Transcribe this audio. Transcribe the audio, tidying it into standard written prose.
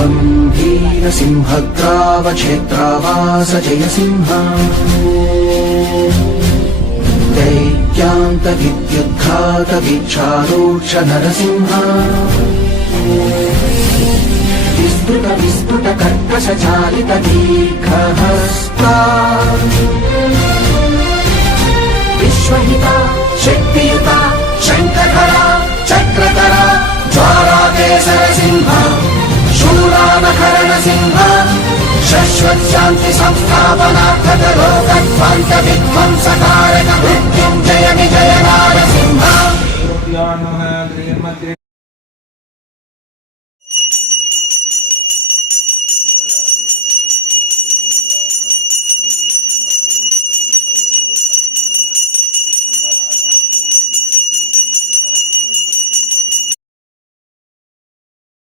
त्वं धीरसिंहग्रावक्षेत्रावास जयसिंह दैत्यान्तविद्युद्घातवीक्षारोक्ष नरसिंह विस्फुट कर्कशचालित दीर्घहस्ता विश्वहिता शक्तियुता शङ्खधरा चक्रधरा ज्वालाकेसर सिंह शूलानकरण सिंह शाश्वत शांति संस्थापनार्थक लोकध्वंस विध्वंसकारक मृत्युंजय विजय नारसिंह